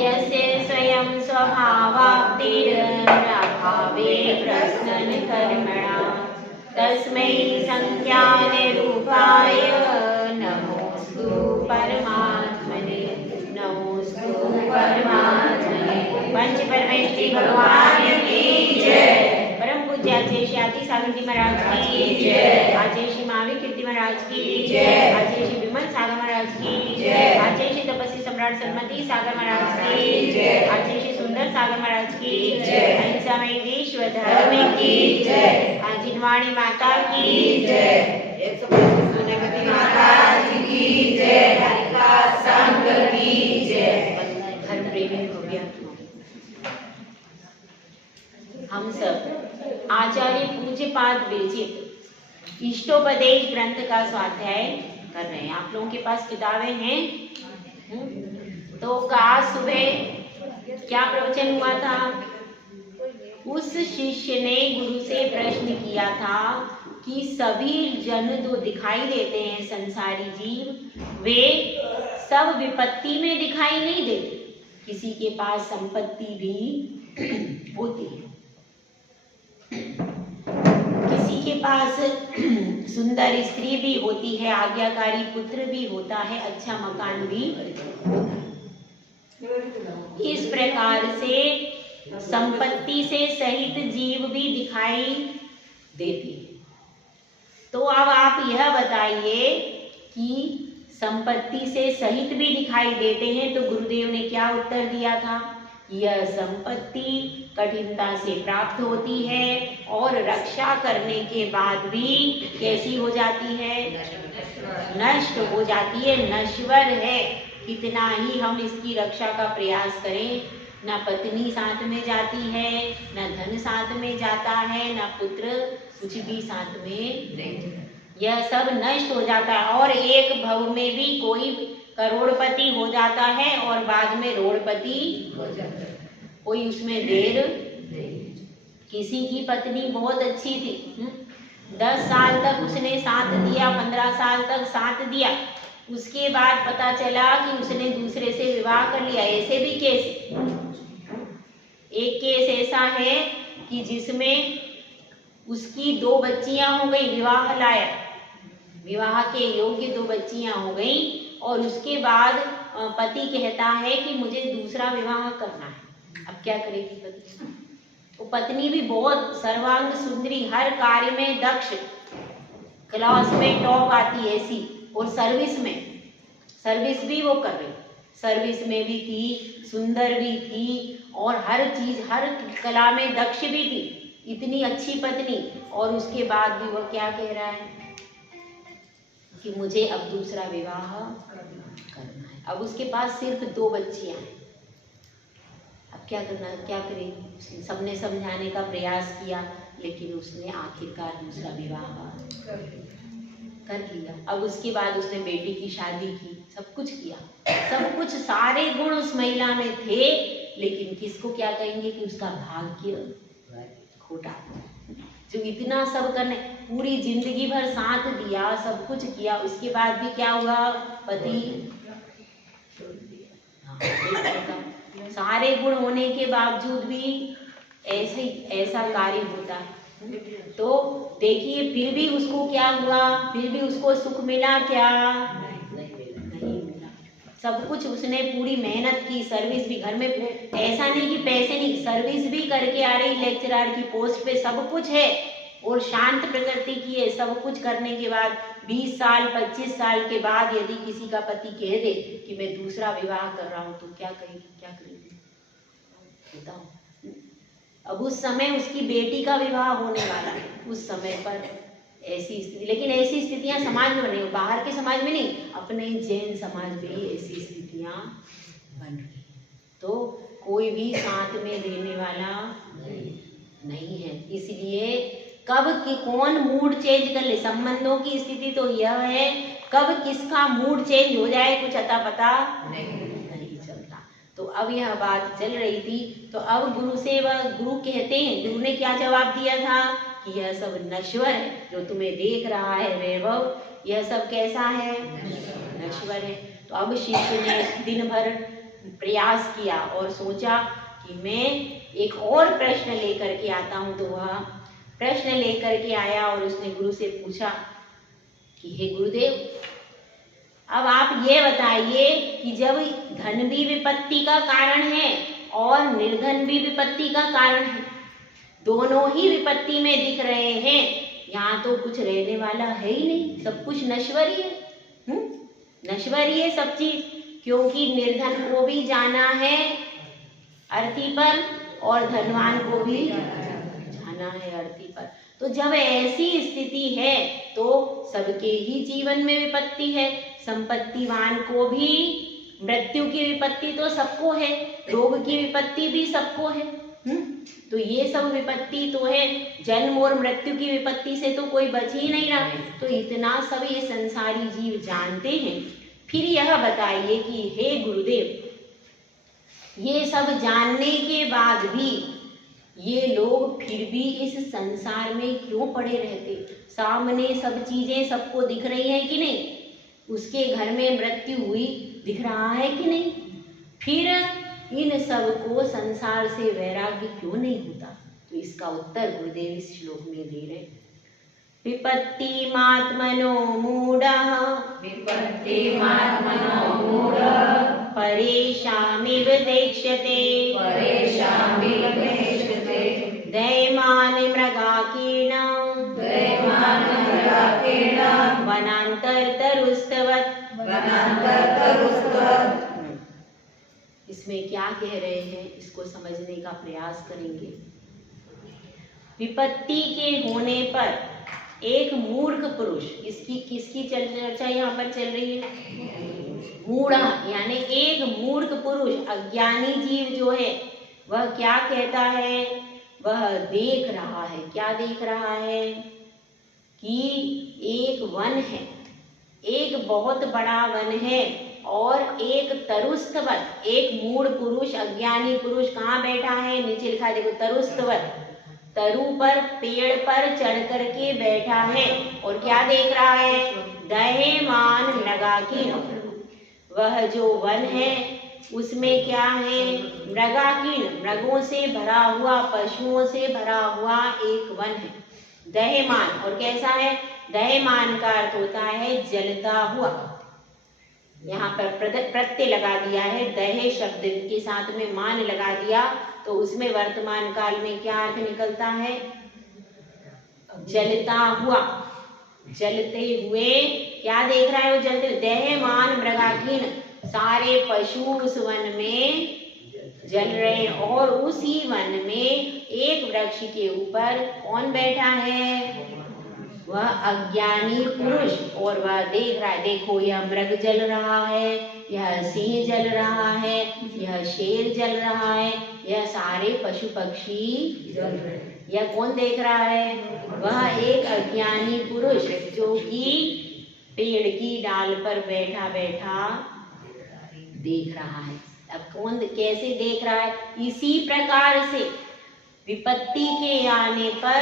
यस्य स्वयं स्वभावाप्तिरभावे प्रश्नन् कर्मणा तस्मै संज्ञानिरूपाय नमोस्तु परमात्मने। नमोस्तु परमात्मने। पंच परमेश्वरी भगवान की जय। परम पूज्य आचार्य श्री आदि सागर जी महाराज की जय। आचार्य श्री महावीर कीर्ति महाराज की जय। आचार्य श्री विमल सागर महाराज की जय। आचार्य श्री तपस्वी सम्राट सन्मति सागर महाराज की जय। आचार्य श्री सुंदर सागर महाराज की जय। अहिंसामय विश्व धर्म की जय। जिनवाणी माता की जय। 125 सोनेपति महाराज की जय। हरिका संघ की जय। धर्म प्रेमी भव्य हम सब आचार्य पूज्यपाद विरचित इष्टोपदेश ग्रंथ का स्वाध्याय कर रहे हैं। आप लोगों के पास किताबें हैं? तो आज सुबह क्या प्रवचन हुआ था? उस शिष्य ने गुरु से प्रश्न किया था कि सभी जन जो दिखाई देते हैं संसारी जीव, वे सब विपत्ति में दिखाई नहीं देते। किसी के पास संपत्ति भी होती है, किसी के पास सुंदर स्त्री भी होती है, आज्ञाकारी पुत्र भी होता है, अच्छा मकान भी होता है। इस प्रकार से संपत्ति से सहित जीव भी दिखाई देती है। तो अब आप यह बताइए कि संपत्ति से सहित भी दिखाई देते हैं, तो गुरुदेव ने क्या उत्तर दिया था? यह संपत्ति कठिनता से प्राप्त होती है और रक्षा करने के बाद भी कैसी हो जाती है? नष्ट हो जाती है, नश्वर है। कितना ही हम इसकी रक्षा का प्रयास करें, ना पत्नी साथ में जाती है, ना धन साथ में जाता है, ना पुत्र, कुछ भी साथ में नहीं। यह सब नष्ट हो जाता है और एक भव में भी कोई करोड़पति हो जाता है और बाद में रोड़पति हो जाता है। कोई उसमें देर नहीं। किसी की पत्नी बहुत अच्छी थी, 10 साल तक उसने साथ दिया, 15 साल तक साथ दिया, उसके बाद पता चला कि उसने दूसरे से विवाह कर लिया। ऐसे भी केस, एक केस ऐसा है कि जिसमें उसकी 2 बच्चियां हो गई, विवाह लायक, विवाह के योग्य 2 बच्चियां हो गई और उसके बाद पति कहता है कि मुझे दूसरा विवाह करना है। अब क्या करेगी पत्नी? वो पत्नी भी बहुत सर्वांग सुंदरी, हर कार्य में दक्ष, क्लास में टॉप आती ऐसी, और सर्विस भी वो कर रही, सर्विस में भी थी, सुंदर भी थी और हर चीज, हर कला में दक्ष भी थी। इतनी अच्छी पत्नी, और उसके बाद भी वह क्या कह रहा है कि मुझे अब दूसरा विवाह करना है। अब उसके पास सिर्फ 2 बच्चियां हैं। अब क्या करना, क्या करेगी? सबने समझाने का प्रयास किया, लेकिन उसने आखिरकार दूसरा विवाह कर लिया। अब उसके बाद उसने बेटी की शादी की, सब कुछ किया, सब कुछ, सारे गुण उस महिला में थे, लेकिन किसको क्या कहेंगे कि उसका भाग्य खोटा। जो इतना सब करने, पूरी जिंदगी भर साथ दिया, सब कुछ किया, उसके बाद भी क्या हुआ? पति सारे गुण होने के बावजूद भी ऐसा कार्य होता है। तो देखिए, फिर भी उसको क्या हुआ? फिर भी उसको सुख मिला क्या? नहीं मिला। सब कुछ उसने पूरी मेहनत की, सर्विस भी, घर में ऐसा नहीं कि पैसे नहीं, सर्विस भी करके आ रही, लेक्चरर की पोस्ट पे, सब कुछ है, और शांत प्रकृति की है। सब कुछ करने के बाद 20 साल 25 साल के बाद यदि किसी का पति कह दे कि मैं दूसरा विवाह कर रहा हूँ, तो क्या करेगी? क्या करेगी बताओ? अब उस समय उसकी बेटी का विवाह होने वाला है, उस समय पर ऐसी स्थिति, लेकिन ऐसी स्थितियां समाज में नहीं, बाहर के समाज में नहीं, अपने जैन समाज में ही ऐसी स्थितियां बन रही। तो कोई भी साथ में देने वाला नहीं है। इसलिए कब कि कौन मूड चेंज कर ले, संबंधों की स्थिति तो यह है, कब किसका मूड चेंज हो जाए कुछ अता पता नहीं चलता। तो अब यह बात चल रही थी, तो अब गुरु से वह गुरु कहते हैं, गुरु ने क्या जवाब दिया था कि यह सब नश्वर है, जो तुम्हें देख रहा है वैभव, यह सब कैसा है? नश्वर है। तो अब शिष्य ने दिन भर प्रयास किया और सोचा कि मैं एक और प्रश्न लेकर के आता हूँ। तो वह प्रश्न लेकर के आया और उसने गुरु से पूछा कि हे गुरुदेव, अब आप ये बताइए कि जब धन भी विपत्ति का कारण है और निर्धन भी विपत्ति का कारण है, दोनों ही विपत्ति में दिख रहे हैं, यहाँ तो कुछ रहने वाला है ही नहीं, सब कुछ नश्वर ही है। नश्वर ही है सब चीज, क्योंकि निर्धन को भी जाना है अर्थी पर और धनवान को भी जाना है अर्थी पर। तो जब ऐसी स्थिति है तो सबके ही जीवन में विपत्ति है। संपत्तिवान को भी मृत्यु की विपत्ति तो सबको है, रोग की विपत्ति भी सबको है। तो ये सब विपत्ति तो है, जन्म और मृत्यु की विपत्ति से तो कोई बच ही नहीं रहा। तो इतना सब ये संसारी जीव जानते हैं। फिर यह बताइए कि हे गुरुदेव, ये सब जानने के बाद भी ये लोग फिर भी इस संसार में क्यों पड़े रहते? सामने सब चीजें सबको दिख रही हैं कि नहीं? उसके घर में मृत्यु हुई दिख रहा है कि नहीं? फिर इन सब को संसार से वैराग्य क्यों नहीं होता? तो इसका उत्तर गुरुदेव इस श्लोक में दे रहे। विपत्ति मात्मनो मूढ़ः, विपत्ति मात्मनो मूढ़ः, परेशामिव देक्ष्यते, परेशामिव देक्ष्यते, दैमान मृगाकीर्णं, दैमान मृगाकीर्णं, वनान्तरतरुस्तवत्, वनान्तरतरुस्तवत्। इसमें क्या कह रहे हैं, इसको समझने का प्रयास करेंगे। विपत्ति के होने पर एक मूर्ख पुरुष, किसकी चर्चा यहाँ पर चल रही है? मूढ़ा, यानी एक मूर्ख पुरुष, अज्ञानी जीव जो है वह क्या कहता है? वह देख रहा है, क्या देख रहा है? कि एक वन है, एक बहुत बड़ा वन है और एक तरुस्तवत, एक मूढ़ पुरुष, अज्ञानी पुरुष कहाँ बैठा है? नीचे लिखा है देखो, तरुस्तवत, तरु पर, पेड़ पर चढ़ करके बैठा है और क्या देख रहा है? दह्यमान मृगाकीन। वह जो वन है उसमें क्या है? मृगाकीन, मृगों से भरा हुआ, पशुओं से भरा हुआ एक वन है, दह्यमान। और कैसा है? दह्यमान का अर्थ होता है जलता हुआ। यहाँ पर प्रत्यय लगा दिया है, दहे शब्द के साथ में मान लगा दिया, तो उसमें वर्तमान काल में क्या अर्थ निकलता है? जलता हुआ, जलते हुए। क्या देख रहा है वो जलते? दह्यमान मृगाकीन, सारे पशु उस वन में जल रहे हैं और उसी वन में एक वृक्ष के ऊपर कौन बैठा है? वह अज्ञानी पुरुष। और वह देख रहा है, देखो यह मृग जल रहा है, यह सिंह जल रहा है, यह शेर जल रहा है, यह सारे पशु पक्षी जल रहे हैं। यह कौन देख रहा है? वह एक अज्ञानी पुरुष जो कि पेड़ की डाल पर बैठा बैठा देख रहा है। अब कौन कैसे देख रहा है? इसी प्रकार से विपत्ति के आने पर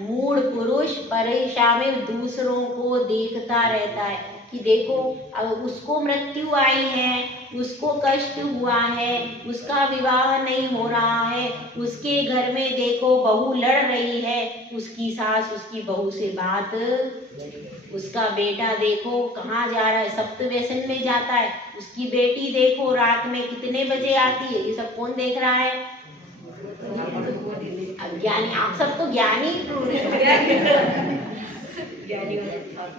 मूढ़ पुरुष परेशान में दूसरों को देखता रहता है कि देखो अब उसको मृत्यु आई है, उसको कष्ट हुआ है, उसका विवाह नहीं हो रहा है, उसके घर में देखो बहू लड़ रही है, उसकी सास उसकी बहू से बात, उसका बेटा देखो कहाँ जा रहा है, सप्तव्यसन में जाता है, उसकी बेटी देखो रात में कितने बजे आती है। ये सब कौन देख रहा है? अज्ञानी। आप सब तो ज्ञानी।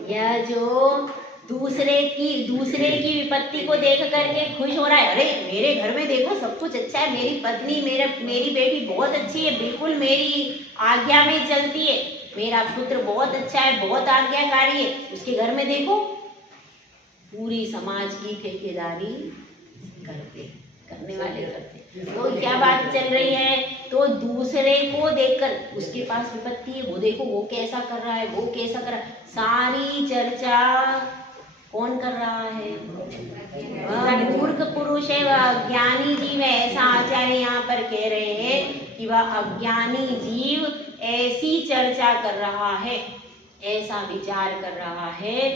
यह जो दूसरे की विपत्ति को देख करके खुश हो रहा है, अरे मेरे घर में देखो सब कुछ अच्छा है, मेरी पत्नी मेरी बेटी बहुत अच्छी है, बिल्कुल मेरी आज्ञा में चलती है, मेरा पुत्र बहुत अच्छा है, बहुत आज्ञाकारी है, उसके घर में देखो पूरी समाज की ठेकेदारी करने वाले करते। तो क्या बात चल रही है? तो दूसरे को देखकर उसके पास विपत्ति है, वो देखो वो कैसा कर रहा है, वो कैसा कर रहा है, सारी चर्चा कौन कर रहा है? वह मूर्ख पुरुष है, वह अज्ञानी जीव है। ऐसा आचार्य यहाँ पर कह रहे हैं कि वह अज्ञानी जीव ऐसी चर्चा कर रहा है, ऐसा विचार कर रहा है,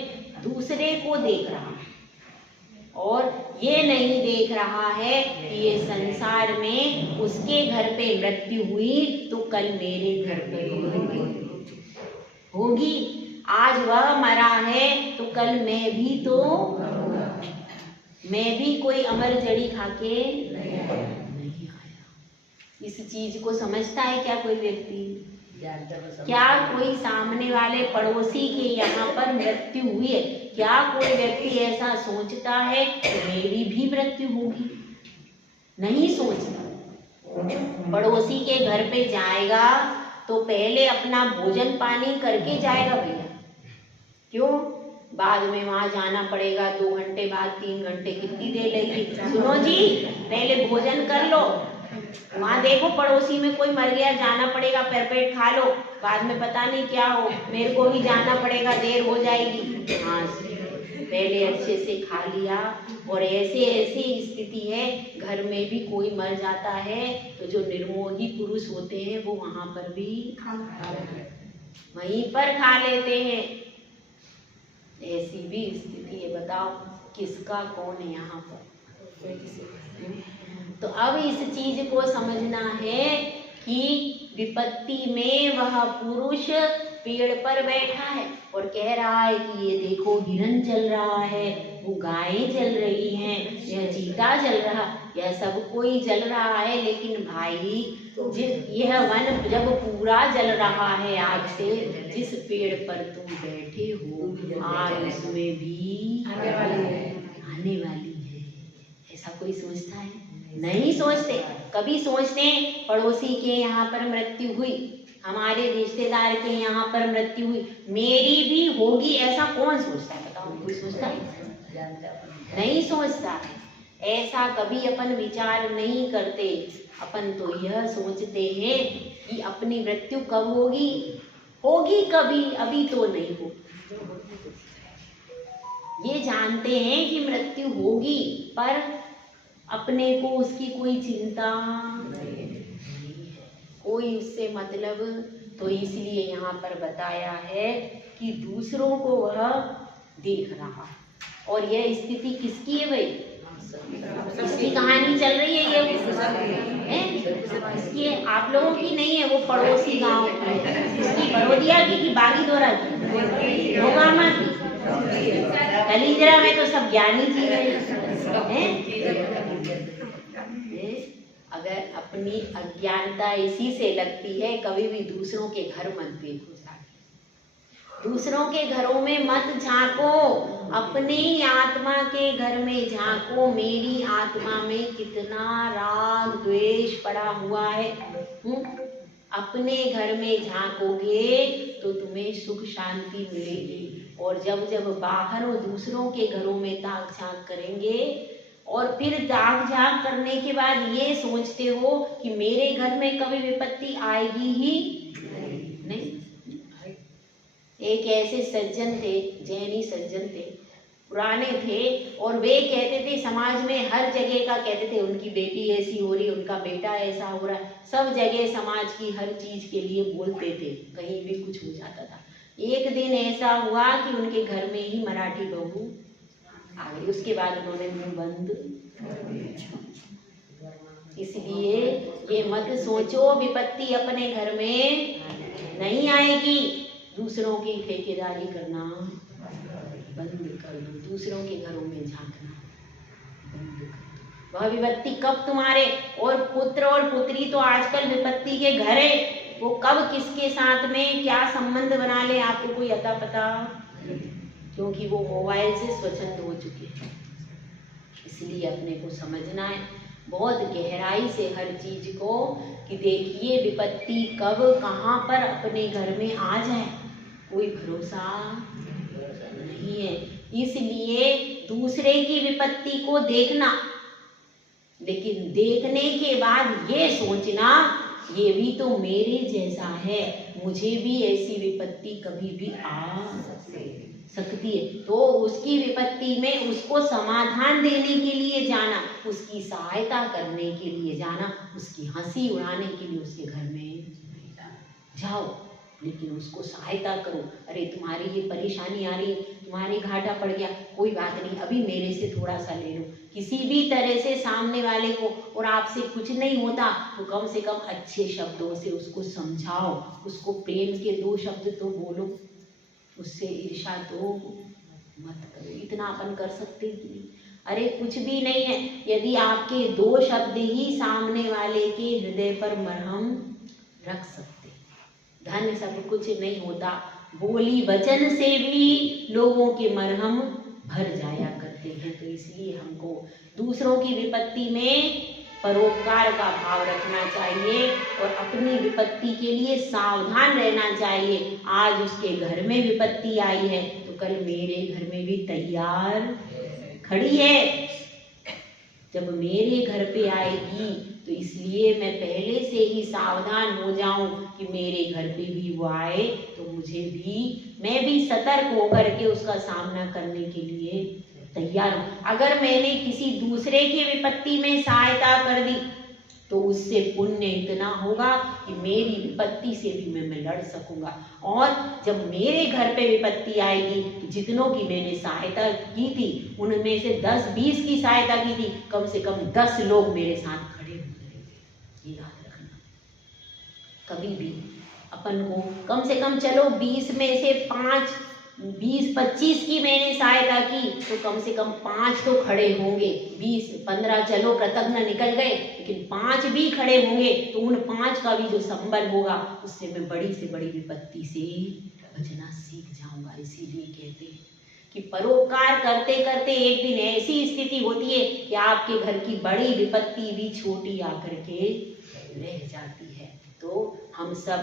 दूसरे को देख रहा है। और ये नहीं देख रहा है कि ये संसार में उसके घर पे मृत्यु हुई तो कल मेरे घर पे होगी। आज वह मरा है तो कल मैं भी कोई अमर जड़ी खाके नहीं आया। इस चीज को समझता है क्या कोई व्यक्ति? क्या कोई सामने वाले पड़ोसी के यहाँ पर मृत्यु हुई है, क्या कोई व्यक्ति ऐसा सोचता है कि मेरी भी मृत्यु होगी? नहीं सोचता। पड़ोसी के घर पे जाएगा तो पहले अपना भोजन पानी करके जाएगा भैया। क्यों? बाद में वहां जाना पड़ेगा, 2 घंटे बाद 3 घंटे, कितनी देर लगेगी? सुनो जी, पहले भोजन कर लो। वहाँ देखो पड़ोसी में कोई मर गया, जाना पड़ेगा, पेट खा लो, बाद में पता नहीं क्या हो, मेरे को भी जाना पड़ेगा, देर हो जाएगी। हाँ, पहले अच्छे से खा लिया। और ऐसी स्थिति है, घर में भी कोई मर जाता है तो जो निर्मोही पुरुष होते हैं वो वहाँ पर भी वहीं पर खा लेते हैं। ऐसी भी स्थिति है, बताओ किसका कौन है यहाँ पर? तो अब इस चीज को समझना है कि विपत्ति में वह पुरुष पेड़ पर बैठा है और कह रहा है कि ये देखो हिरन चल रहा है, वो गायें चल रही हैं, यह चीता चल रहा, यह सब कोई जल रहा है, लेकिन भाई यह वन जब पूरा जल रहा है आग से, जिस पेड़ पर तुम बैठे हो आग उसमें भी आने वाली है। ऐसा कोई सोचता है? नहीं सोचते। कभी सोचते हैं पड़ोसी के यहाँ पर मृत्यु हुई, हमारे रिश्तेदार के यहाँ पर मृत्यु हुई, मेरी भी होगी, ऐसा कौन सोचता है? बताओ, कोई सोचता है? नहीं सोचता। ऐसा कभी अपन विचार नहीं करते। अपन तो यह सोचते हैं कि अपनी मृत्यु कब होगी, होगी कभी, अभी तो नहीं हो। ये जानते हैं कि मृत्यु होगी, पर अपने को उसकी कोई चिंता नहीं है, कोई उससे मतलब। तो इसलिए यहाँ पर बताया है कि दूसरों को वह देख रहा है। और यह स्थिति किसकी है भाई? इसकी कहानी चल रही है, ये इसकी है, आप लोगों की नहीं है, वो पड़ोसी गांव की, इसकी बड़ोदिया की बागी दोरा की, भोगामा की, कलिंजरा में तो सब ज्ञानी जी हैं। अगर अपनी अज्ञानता इसी से लगती है, कभी भी दूसरों के घर मत देखो, दूसरों के घरों में मत झांको, अपनी आत्मा के घर में झांको। मेरी आत्मा में कितना राग द्वेष पड़ा हुआ है, अपने घर में झांकोगे तो तुम्हें सुख शांति मिलेगी। और जब जब बाहर दूसरों के घरों में ताक झांक करेंगे और फिर ताक झांक करने के बाद ये सोचते हो कि मेरे घर में कभी विपत्ति आएगी ही नहीं। एक ऐसे सज्जन थे, जैनी सज्जन थे, पुराने थे, और वे कहते थे समाज में हर जगह का कहते थे, उनकी बेटी ऐसी हो रही, उनका बेटा ऐसा हो रहा है, सब जगह समाज की हर चीज के लिए बोलते थे, कहीं भी कुछ हो जाता था। एक दिन ऐसा हुआ कि उनके घर में ही मराठी बहू आ गई, उसके बाद उन्होंने मुंह बंद। इसलिए ये मत सोचो विपत्ति अपने घर में नहीं आएगी, दूसरों की ठेकेदारी करना बंद कर दो, दूसरों के घरों में झांकना बंद कर दो। वह विपत्ति कब तुम्हारे और पुत्र और पुत्री तो आजकल विपत्ति के घर है, वो कब किसके साथ में क्या संबंध बना ले आपको कोई अता पता, क्योंकि वो मोबाइल से स्वच्छंद हो चुके हैं। इसलिए अपने को समझना है बहुत गहराई से हर चीज को कि देखिए विपत्ति कब कहाँ पर अपने घर में आ जाए कोई भरोसा नहीं है। इसलिए दूसरे की विपत्ति को देखना, लेकिन देखने के बाद ये सोचना ये भी तो मेरे जैसा है, मुझे भी ऐसी विपत्ति कभी भी आ सकती है, तो उसकी विपत्ति में उसको समाधान देने के लिए जाना, उसकी सहायता करने के लिए जाना, उसकी हंसी उड़ाने के लिए उसके घर में जाओ, लेकिन उसको सहायता करो। अरे तुम्हारी ये परेशानी आ रही है, तुम्हारी घाटा पड़ गया, कोई बात नहीं, अभी मेरे से थोड़ा सा ले लो। किसी भी तरह से सामने वाले को, और आपसे कुछ नहीं होता तो कम से कम अच्छे शब्दों से उसको समझाओ, उसको प्रेम के 2 शब्द तो बोलो, उससे ईर्ष्या तो मत करो। इतना अपन कर सकते कि नहीं? अरे कुछ भी नहीं है, यदि आपके 2 शब्द ही सामने वाले के हृदय पर मरहम रख सकते। धन सब कुछ नहीं होता, बोली वचन से भी लोगों के मरहम भर जाया करते हैं। तो इसलिए हमको दूसरों की विपत्ति में परोपकार का भाव रखना चाहिए और अपनी विपत्ति के लिए सावधान रहना चाहिए। आज उसके घर में विपत्ति आई है तो कल मेरे घर में भी तैयार खड़ी है। जब मेरे घर पे आएगी तो इसलिए मैं पहले से ही सावधान हो जाऊं कि मेरे घर पे भी वो आए तो मैं भी सतर्क होकर के उसका सामना करने के लिए तैयार हूं। अगर मैंने किसी दूसरे की विपत्ति में सहायता कर दी तो उससे पुण्य इतना होगा कि मेरी विपत्ति से भी मैं लड़ सकूंगा। और जब मेरे घर पे विपत्ति आएगी तो जितनों की मैंने सहायता की थी उनमें से 10-20 की सहायता की थी, कम से कम 10 लोग मेरे साथ खड़े होंगे। ये याद रखना। कभी भी अपन को कम से कम, चलो 20 में से 5, 20-25 की मैंने सहायता की तो कम से कम 5 तो खड़े होंगे। 20-15 चलो कृतज्ञ निकल गए, लेकिन 5 भी खड़े होंगे तो उन 5 का भी जो संबल होगा उससे मैं बड़ी से बड़ी विपत्ति से बचना सीख जाऊंगा। इसीलिए कहते हैं कि परोपकार करते करते एक दिन ऐसी स्थिति होती है कि आपके घर की बड़ी विपत्ति भी छोटी आकर के रह जाती है। तो हम सब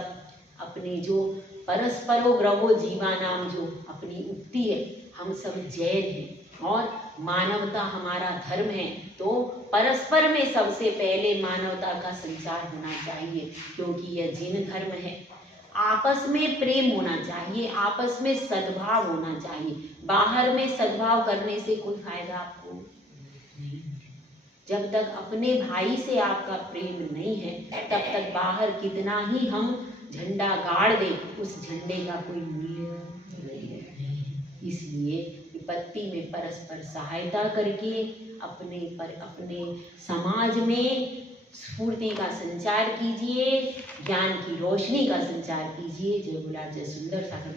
अपने जो परस्परो ग्रहो जीवानाम जो अपनी उक्ति है, हम सब जैन हैं और मानवता हमारा धर्म है। तो परस्पर में सबसे पहले मानवता का संचार होना चाहिए, क्योंकि यह जिन धर्म है। आपस में प्रेम होना चाहिए, आपस में सद्भाव होना चाहिए। बाहर में सद्भाव करने से कोई फायदा आपको नहीं। जब तक अपने भाई से आपका प्रेम नहीं है तब तक बाहर कितना ही हम झंडा गाड़ दे, उस झंडे का कोई मूल्य नहीं है। इसलिए विपत्ति में परस्पर सहायता करके अपने समाज में स्फूर्ति का संचार कीजिए, ज्ञान की रोशनी का संचार कीजिए। जय गुलाब, जय सुंदर सागर।